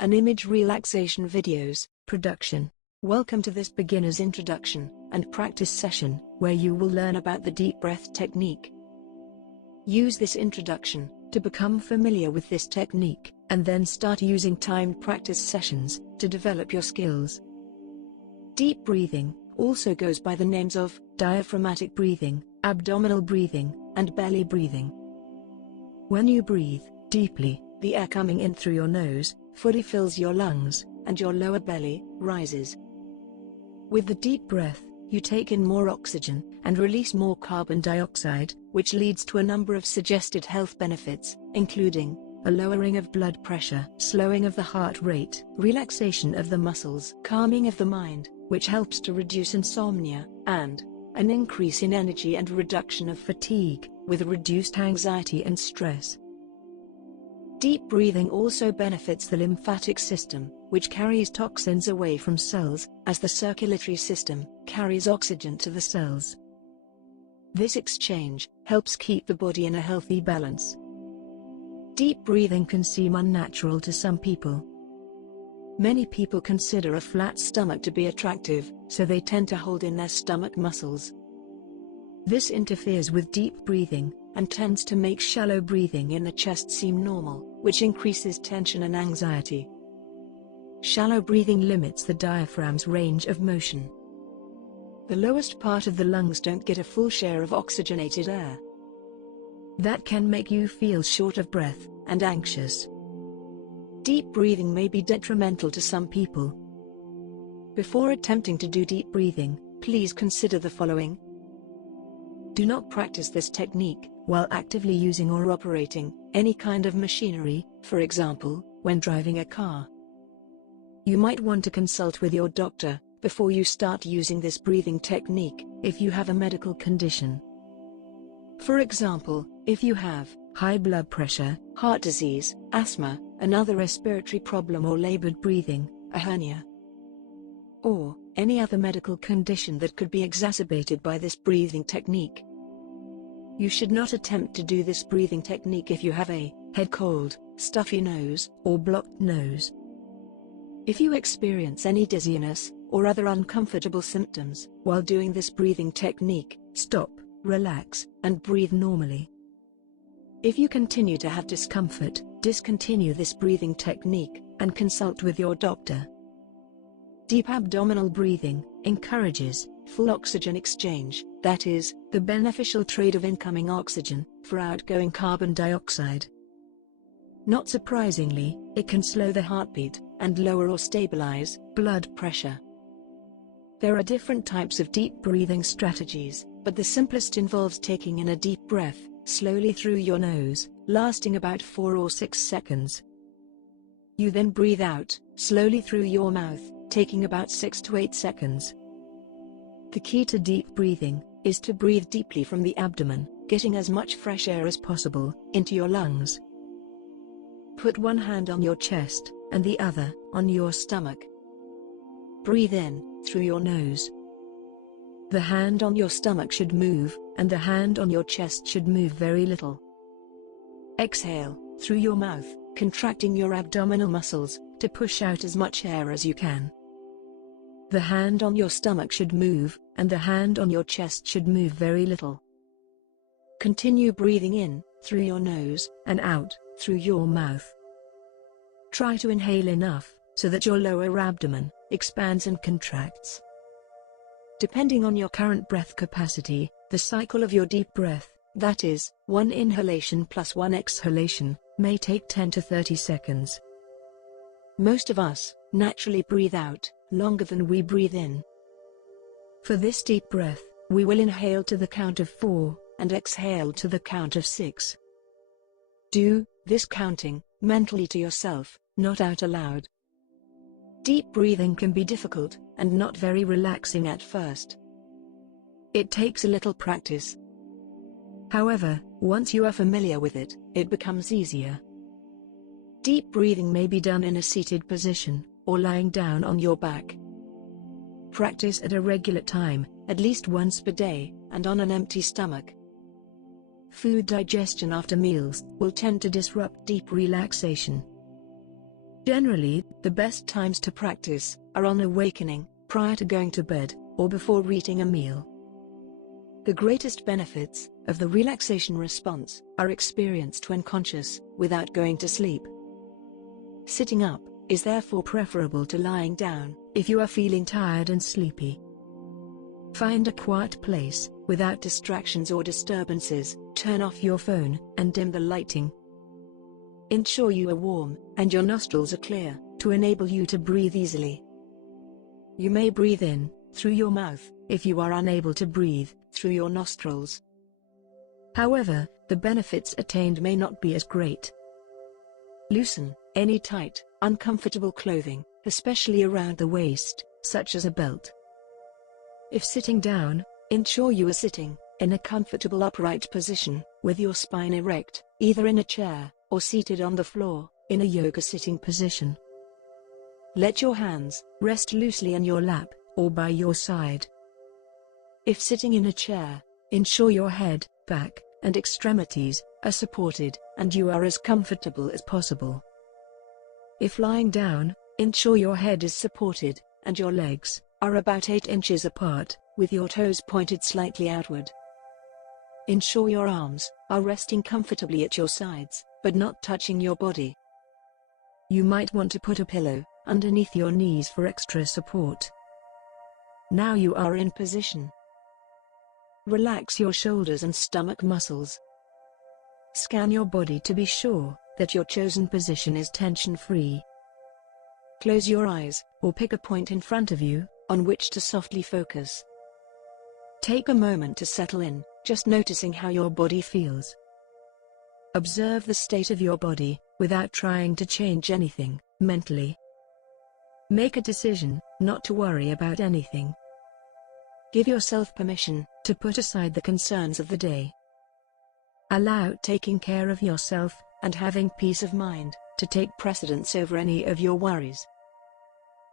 an image relaxation videos production. Welcome to this beginner's introduction and practice session, where you will learn about the deep breath technique. Use this introduction to become familiar with this technique, and then start using timed practice sessions to develop your skills. Deep breathing also goes by the names of diaphragmatic breathing, abdominal breathing, and belly breathing. When you breathe deeply, the air coming in through your nose fully fills your lungs, and your lower belly rises. With the deep breath, you take in more oxygen and release more carbon dioxide, which leads to a number of suggested health benefits, including a lowering of blood pressure, slowing of the heart rate, relaxation of the muscles, calming of the mind, which helps to reduce insomnia, and an increase in energy and reduction of fatigue, with reduced anxiety and stress. Deep breathing also benefits the lymphatic system, which carries toxins away from cells, as the circulatory system carries oxygen to the cells. This exchange helps keep the body in a healthy balance. Deep breathing can seem unnatural to some people. Many people consider a flat stomach to be attractive, so they tend to hold in their stomach muscles. This interferes with deep breathing, and tends to make shallow breathing in the chest seem normal, which increases tension and anxiety. Shallow breathing limits the diaphragm's range of motion. The lowest part of the lungs don't get a full share of oxygenated air. That can make you feel short of breath and anxious. Deep breathing may be detrimental to some people. Before attempting to do deep breathing, please consider the following. Do not practice this technique while actively using or operating any kind of machinery, for example, when driving a car. You might want to consult with your doctor before you start using this breathing technique if you have a medical condition. For example, if you have high blood pressure, heart disease, asthma, another respiratory problem, or labored breathing, a hernia, or any other medical condition that could be exacerbated by this breathing technique. You should not attempt to do this breathing technique if you have a head cold, stuffy nose, or blocked nose. If you experience any dizziness or other uncomfortable symptoms while doing this breathing technique, stop, relax, and breathe normally. If you continue to have discomfort, discontinue this breathing technique and consult with your doctor. Deep abdominal breathing encourages full oxygen exchange, that is, the beneficial trade of incoming oxygen for outgoing carbon dioxide. Not surprisingly, it can slow the heartbeat and lower or stabilize blood pressure. There are different types of deep breathing strategies, but the simplest involves taking in a deep breath slowly through your nose, lasting about 4 or 6 seconds. You then breathe out slowly through your mouth, taking about 6 to 8 seconds. The key to deep breathing is to breathe deeply from the abdomen, getting as much fresh air as possible into your lungs. Put one hand on your chest and the other on your stomach. Breathe in through your nose. The hand on your stomach should move, and the hand on your chest should move very little. Exhale through your mouth, contracting your abdominal muscles to push out as much air as you can. The hand on your stomach should move, and the hand on your chest should move very little. Continue breathing in through your nose and out through your mouth. Try to inhale enough so that your lower abdomen expands and contracts. Depending on your current breath capacity, the cycle of your deep breath, that is, one inhalation plus one exhalation, may take 10 to 30 seconds. Most of us naturally breathe out longer than we breathe in. For this deep breath, we will inhale to the count of 4 and exhale to the count of 6. Do this counting mentally to yourself, not out aloud. Deep breathing can be difficult and not very relaxing at first. It takes a little practice. However, once you are familiar with it, it becomes easier. Deep breathing may be done in a seated position or lying down on your back. Practice at a regular time, at least once per day, and on an empty stomach. Food digestion after meals will tend to disrupt deep relaxation. Generally, the best times to practice are on awakening, prior to going to bed, or before eating a meal. The greatest benefits of the relaxation response are experienced when conscious, without going to sleep. Sitting up is therefore preferable to lying down if you are feeling tired and sleepy. Find a quiet place, without distractions or disturbances, turn off your phone, and dim the lighting. Ensure you are warm, and your nostrils are clear, to enable you to breathe easily. You may breathe in, through your mouth, if you are unable to breathe, through your nostrils. However, the benefits attained may not be as great. Loosen any tight, uncomfortable clothing, especially around the waist, such as a belt. If sitting down, ensure you are sitting in a comfortable upright position, with your spine erect, either in a chair, or seated on the floor, in a yoga sitting position. Let your hands rest loosely in your lap, or by your side. If sitting in a chair, ensure your head, back, and extremities are supported, and you are as comfortable as possible. If lying down, ensure your head is supported, and your legs are about 8 inches apart, with your toes pointed slightly outward. Ensure your arms are resting comfortably at your sides, but not touching your body. You might want to put a pillow underneath your knees for extra support. Now you are in position. Relax your shoulders and stomach muscles. Scan your body to be sure that your chosen position is tension-free. Close your eyes, or pick a point in front of you, on which to softly focus. Take a moment to settle in, just noticing how your body feels. Observe the state of your body, without trying to change anything, mentally. Make a decision not to worry about anything. Give yourself permission to put aside the concerns of the day. Allow taking care of yourself, and having peace of mind, to take precedence over any of your worries.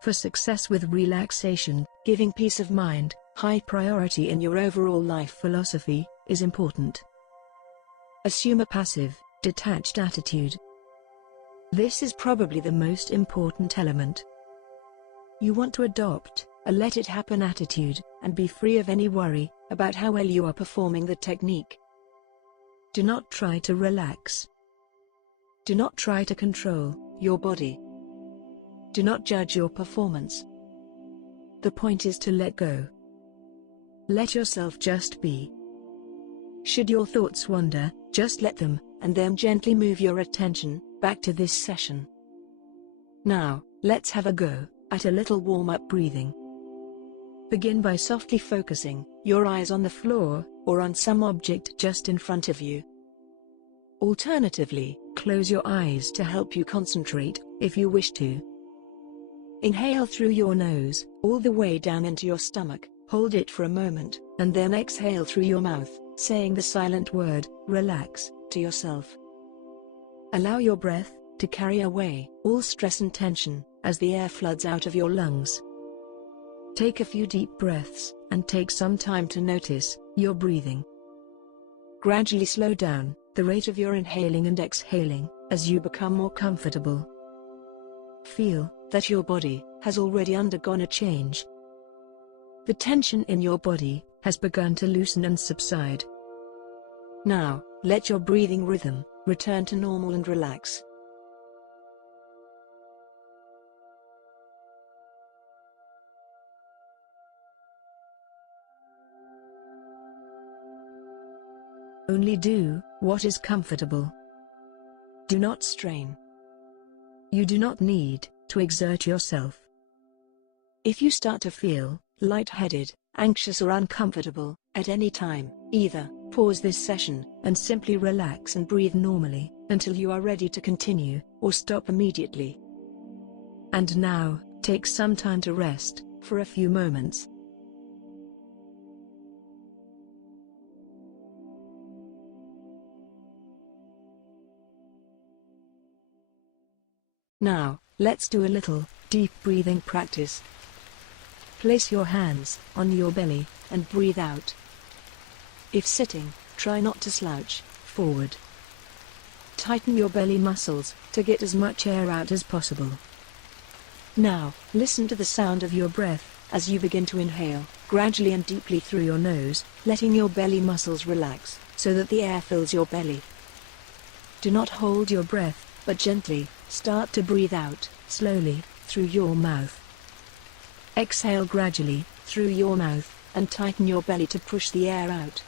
For success with relaxation, giving peace of mind high priority in your overall life philosophy is important. Assume a passive, detached attitude. This is probably the most important element. You want to adopt a let-it-happen attitude, and be free of any worry about how well you are performing the technique. Do not try to relax. Do not try to control your body. Do not judge your performance. The point is to let go. Let yourself just be. Should your thoughts wander, just let them, and then gently move your attention back to this session. Now, let's have a go at a little warm-up breathing. Begin by softly focusing your eyes on the floor, or on some object just in front of you. Alternatively, close your eyes to help you concentrate, if you wish to. Inhale through your nose, all the way down into your stomach, hold it for a moment, and then exhale through your mouth, saying the silent word, relax, to yourself. Allow your breath to carry away all stress and tension, as the air floods out of your lungs. Take a few deep breaths, and take some time to notice your breathing. Gradually slow down the rate of your inhaling and exhaling, as you become more comfortable. Feel that your body has already undergone a change. The tension in your body has begun to loosen and subside. Now, let your breathing rhythm return to normal and relax. Only do what is comfortable. Do not strain. You do not need to exert yourself. If you start to feel lightheaded, anxious or uncomfortable at any time, either pause this session and simply relax and breathe normally until you are ready to continue, or stop immediately. And now, take some time to rest for a few moments. Now, let's do a little deep breathing practice. Place your hands on your belly and breathe out. If sitting, try not to slouch forward. Tighten your belly muscles to get as much air out as possible. Now, listen to the sound of your breath as you begin to inhale, gradually and deeply through your nose, letting your belly muscles relax so that the air fills your belly. Do not hold your breath, but gently start to breathe out, slowly, through your mouth. Exhale gradually, through your mouth, and tighten your belly to push the air out.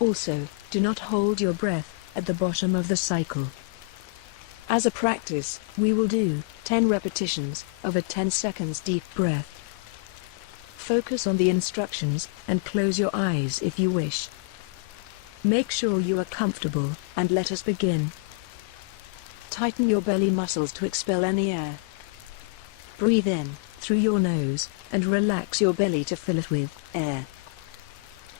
Also, do not hold your breath at the bottom of the cycle. As a practice, we will do 10 repetitions of a 10 seconds deep breath. Focus on the instructions, and close your eyes if you wish. Make sure you are comfortable, and let us begin. Tighten your belly muscles to expel any air. Breathe in, through your nose, and relax your belly to fill it with air.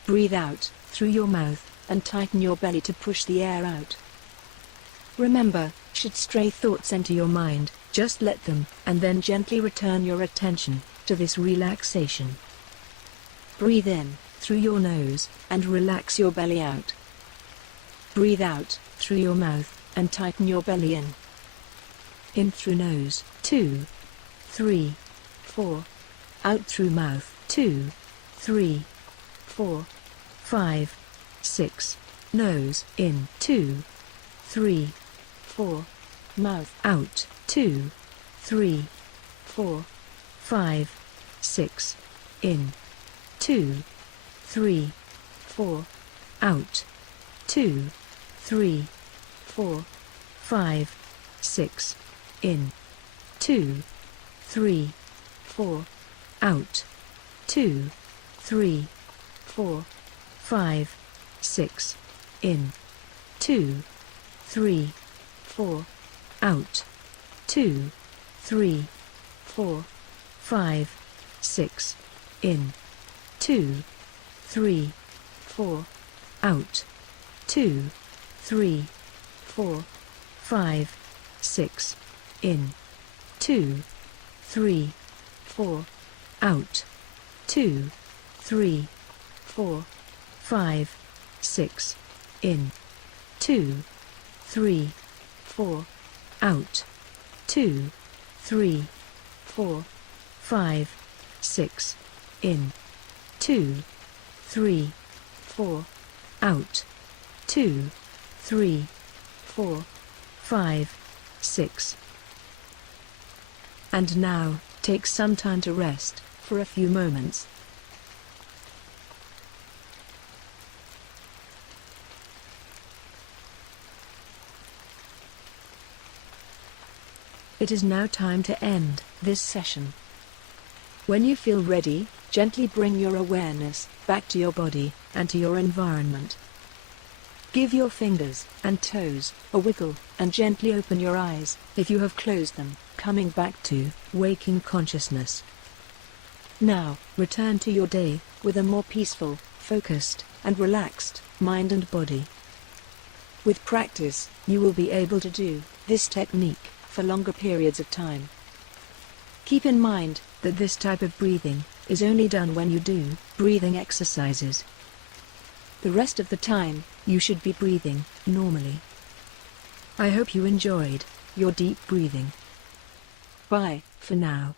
Breathe out, through your mouth, and tighten your belly to push the air out. Remember, should stray thoughts enter your mind, just let them, and then gently return your attention to this relaxation. Breathe in, through your nose, and relax your belly out. Breathe out, through your mouth, and tighten your belly in. In through nose, 2, 3, 4. Out through mouth, 2, 3, 4, 5, 6. Nose in, 2, 3, 4. Mouth out, 2, 3, 4, 5, 6. In, 2, 3, 4. Out, 2, 3, 4, 5, 6. In, 2, 3, 4. Out, 2, 3, 4, 5, 6. In, 2, 3, 4. Out, 2, 3, 4, 5, 6. In, 2, 3, 4. Out, 2, 3, 4, 5, 6. In, 2, 3, 4. Out, 2, 3, 4, 5, 6. In, 2, 3, 4. Out, 2, 3, 4, 5, 6. In, 2, 3, 4. Out, 2, 3, 4, 5, 6. And now, take some time to rest for a few moments. It is now time to end this session. When you feel ready, gently bring your awareness back to your body and to your environment. Give your fingers and toes a wiggle and gently open your eyes if you have closed them, coming back to waking consciousness. Now, return to your day with a more peaceful, focused, and relaxed mind and body. With practice, you will be able to do this technique for longer periods of time. Keep in mind that this type of breathing is only done when you do breathing exercises. The rest of the time, you should be breathing normally. I hope you enjoyed your deep breathing. Bye for now.